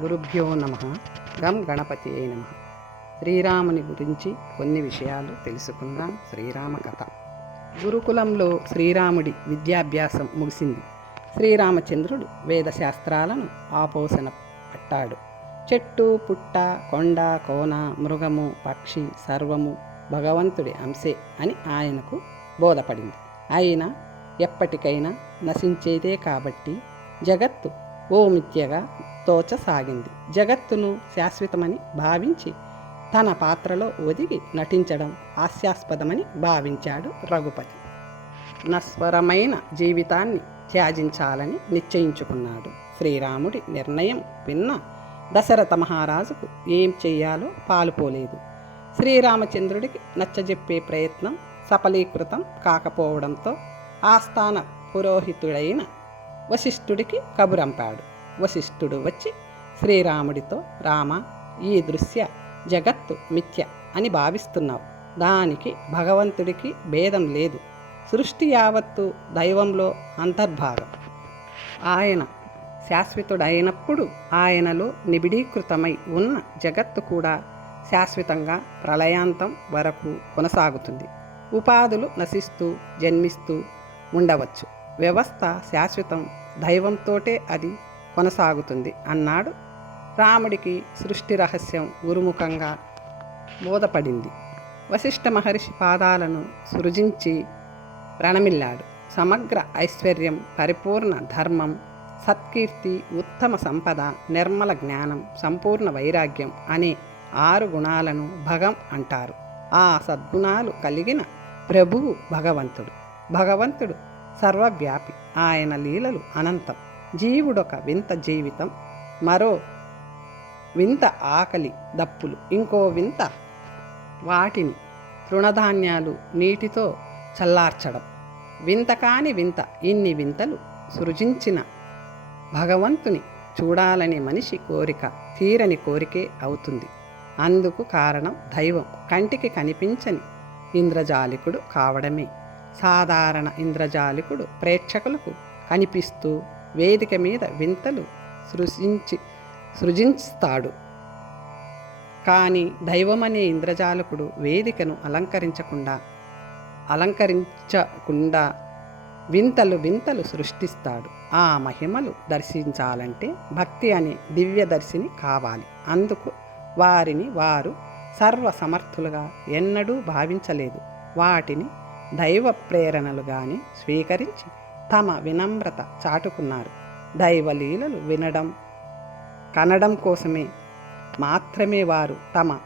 గురుభ్యో నమ. గం గణపతి అయి నమ. శ్రీరాముని గురించి కొన్ని విషయాలు తెలుసుకుందాం. శ్రీరామ కథ. గురుకులంలో శ్రీరాముడి విద్యాభ్యాసం ముగిసింది. శ్రీరామచంద్రుడు వేదశాస్త్రాలను ఆపోసన పట్టాడు. చెట్టు పుట్ట కొండ కోన మృగము పక్షి సర్వము భగవంతుడి అంశే అని ఆయనకు బోధపడింది. అయినా ఎప్పటికైనా నశించేదే కాబట్టి జగత్తు ఓ మిథ్యగా తోచసాగింది. జగత్తును శాశ్వతమని భావించి తన పాత్రలో ఒదిగి నటించడం హాస్యాస్పదమని భావించాడు రఘుపతి. నస్వరమైన జీవితాన్ని త్యాజించాలని నిశ్చయించుకున్నాడు. శ్రీరాముడి నిర్ణయం విన్న దశరథ మహారాజుకు ఏం చెయ్యాలో పాలుపోలేదు. శ్రీరామచంద్రుడికి నచ్చజెప్పే ప్రయత్నం సఫలీకృతం కాకపోవడంతో ఆస్థాన పురోహితుడైన వశిష్ఠుడికి కబురంపాడు. వశిష్ఠుడు వచ్చి శ్రీరాముడితో రామ ఈ దృశ్య జగత్తు మిథ్య అని భావిస్తున్నావు. దానికి భగవంతుడికి భేదం లేదు. సృష్టి యావత్తు దైవంలో అంతర్భాగం. ఆయన శాశ్వతుడైనప్పుడు ఆయనలో నిబిడీకృతమై ఉన్న జగత్తు కూడా శాశ్వతంగా ప్రళయాంతం వరకు కొనసాగుతుంది. ఉపాధులు నశిస్తూ జన్మిస్తూ ఉండవచ్చు. వ్యవస్థ శాశ్వతం దైవంతోటే అది కొనసాగుతుంది. అన్నాడు రాముడికి సృష్టి రహస్యం గురుముఖంగా బోధపడింది. వశిష్ఠ మహర్షి పాదాలను సృజించి ప్రణమిల్లాడు. సమగ్ర ఐశ్వర్యం పరిపూర్ణ ధర్మం సత్కీర్తి ఉత్తమ సంపద నిర్మల జ్ఞానం సంపూర్ణ వైరాగ్యం అనే ఆరు గుణాలను భగం అంటారు. ఆ సద్గుణాలు కలిగిన ప్రభువు భగవంతుడు. భగవంతుడు సర్వవ్యాపి. ఆయన లీలలు అనంతం. జీవుడొక వింత జీవితం. మరో వింత ఆకలి దప్పులు. ఇంకో వింత వాటిని తృణధాన్యాలు నీటితో చల్లార్చడం. వింత కాని వింత ఇన్ని వింతలు సృజించిన భగవంతుని చూడాలని మనిషి కోరిక తీరని కోరికే అవుతుంది. అందుకు కారణం దైవం. కంటికి కనిపించని ఇంద్రజాలికుడు కావడమే. సాధారణ ఇంద్రజాలికుడు ప్రేక్షకులకు కనిపిస్తూ వేదిక మీద వింతలు సృజించి సృజిస్తాడు కానీ దైవమనే ఇంద్రజాలకుడు వేదికను అలంకరించకుండా అలంకరించకుండా వింతలు వింతలు సృష్టిస్తాడు. ఆ మహిమలు దర్శించాలంటే భక్తి అనే దివ్యదర్శిని కావాలి. అందుకు వారిని వారు సర్వసమర్థులుగా ఎన్నడూ భావించలేదు. వాటిని దైవ ప్రేరణలు గాని స్వీకరించి తమ వినమ్రత చాటుకున్నారు. దైవలీలలు వినడం కనడం కోసమే మాత్రమే వారు తమ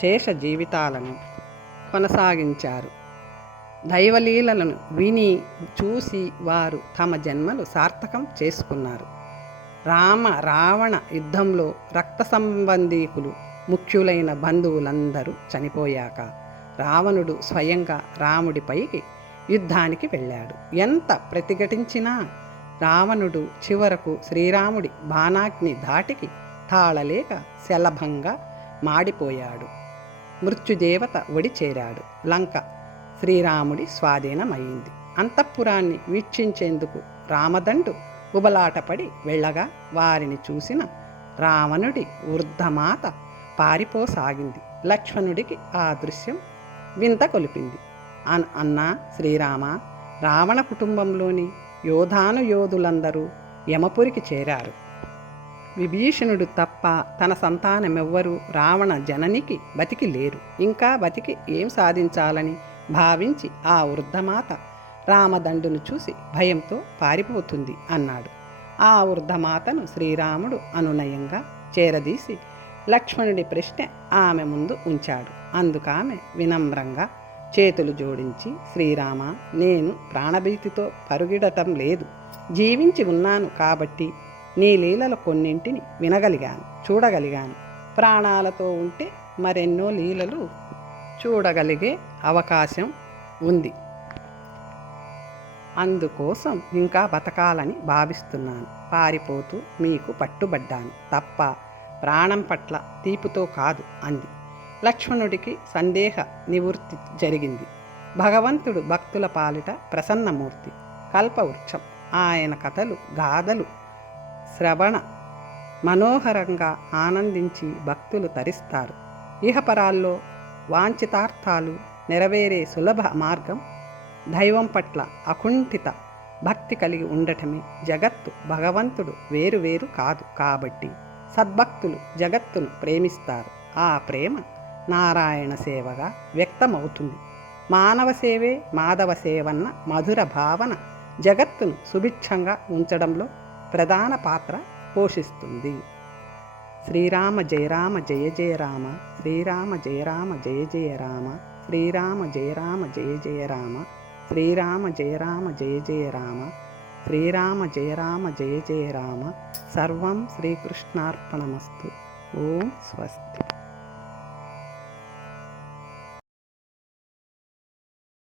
శేష జీవితాలను కొనసాగించారు. దైవలీలలను విని చూసి వారు తమ జన్మలు సార్థకం చేసుకున్నారు. రామ రావణ యుద్ధంలో రక్త సంబంధీకులు ముఖ్యులైన బంధువులందరూ చనిపోయాక రావణుడు స్వయంగా రాముడిపైకి యుద్ధానికి వెళ్ళాడు. ఎంత ప్రతిఘటించినా రావణుడు చివరకు శ్రీరాముడి బాణాగ్ని ధాటికి తాళలేక శలభంగా మాడిపోయాడు. మృత్యుదేవత ఒడి చేరాడు లంక శ్రీరాముడి స్వాధీనమైంది అంతఃపురాన్ని వీక్షించేందుకు రామదండు ఉబలాటపడి వెళ్ళగా వారిని చూసిన రావణుడి వృద్ధమాత పారిపోసాగింది. లక్ష్మణుడికి ఆ దృశ్యం వింత కొలిపింది. అన్ అన్న శ్రీరామ రావణ కుటుంబంలోని యోధానుయోధులందరూ యమపురికి చేరారు. విభీషణుడు తప్ప తన సంతానమెవ్వరూ రావణ జననికి బతికి లేరు. ఇంకా బతికి ఏం సాధించాలని భావించి ఆ వృద్ధమాత రామదండును చూసి భయంతో పారిపోతుంది అన్నాడు. ఆ వృద్ధమాతను శ్రీరాముడు అనునయంగా చేరదీసి లక్ష్మణుడి ప్రశ్న ఆమె ముందు ఉంచాడు. అందుకామె వినమ్రంగా చేతులు జోడించి శ్రీరామ నేను ప్రాణభీతితో పరుగిడటం లేదు. జీవించి ఉన్నాను కాబట్టి నీ లీలల కొన్నింటిని వినగలిగాను చూడగలిగాను. ప్రాణాలతో ఉంటే మరెన్నో లీలలు చూడగలిగే అవకాశం ఉంది. అందుకోసం ఇంకా బతకాలని భావిస్తున్నాను. పారిపోతూ మీకు పట్టుబడ్డాను తప్ప ప్రాణం పట్ల తీపుతో కాదు అంది. లక్ష్మణుడికి సందేహ నివృత్తి జరిగింది. భగవంతుడు భక్తుల పాలిట ప్రసన్నమూర్తి కల్పవృక్షం ఆయన కథలు గాథలు శ్రవణ మనోహరంగా ఆనందించి భక్తులు తరిస్తారు. ఇహపరాల్లో వాంఛితార్థాలు నెరవేరే సులభ మార్గం దైవం పట్ల అకుంఠిత భక్తి కలిగి ఉండటమే జగత్తు. భగవంతుడు వేరు వేరు కాదు కాబట్టి సద్భక్తులు జగత్తును ప్రేమిస్తారు. ఆ ప్రేమ నారాయణ సేవగా వ్యక్తమవుతుంది. మానవ సేవే మాధవ సేవన్న మధుర భావన జగత్తును సుభిక్షంగా ఉంచడంలో ప్రధాన పాత్ర పోషిస్తుంది. శ్రీరామ జయ రామ జయ జయ రామ శ్రీరామ జయ రామ జయ జయ రామ శ్రీరామ జయ రామ జయ జయ రామ శ్రీరామ జయ రామ జయ జయ రామ శ్రీరామ జయ రామ జయ జయ రామ. సర్వం శ్రీకృష్ణార్పణమస్తు. ఓం స్వస్తి.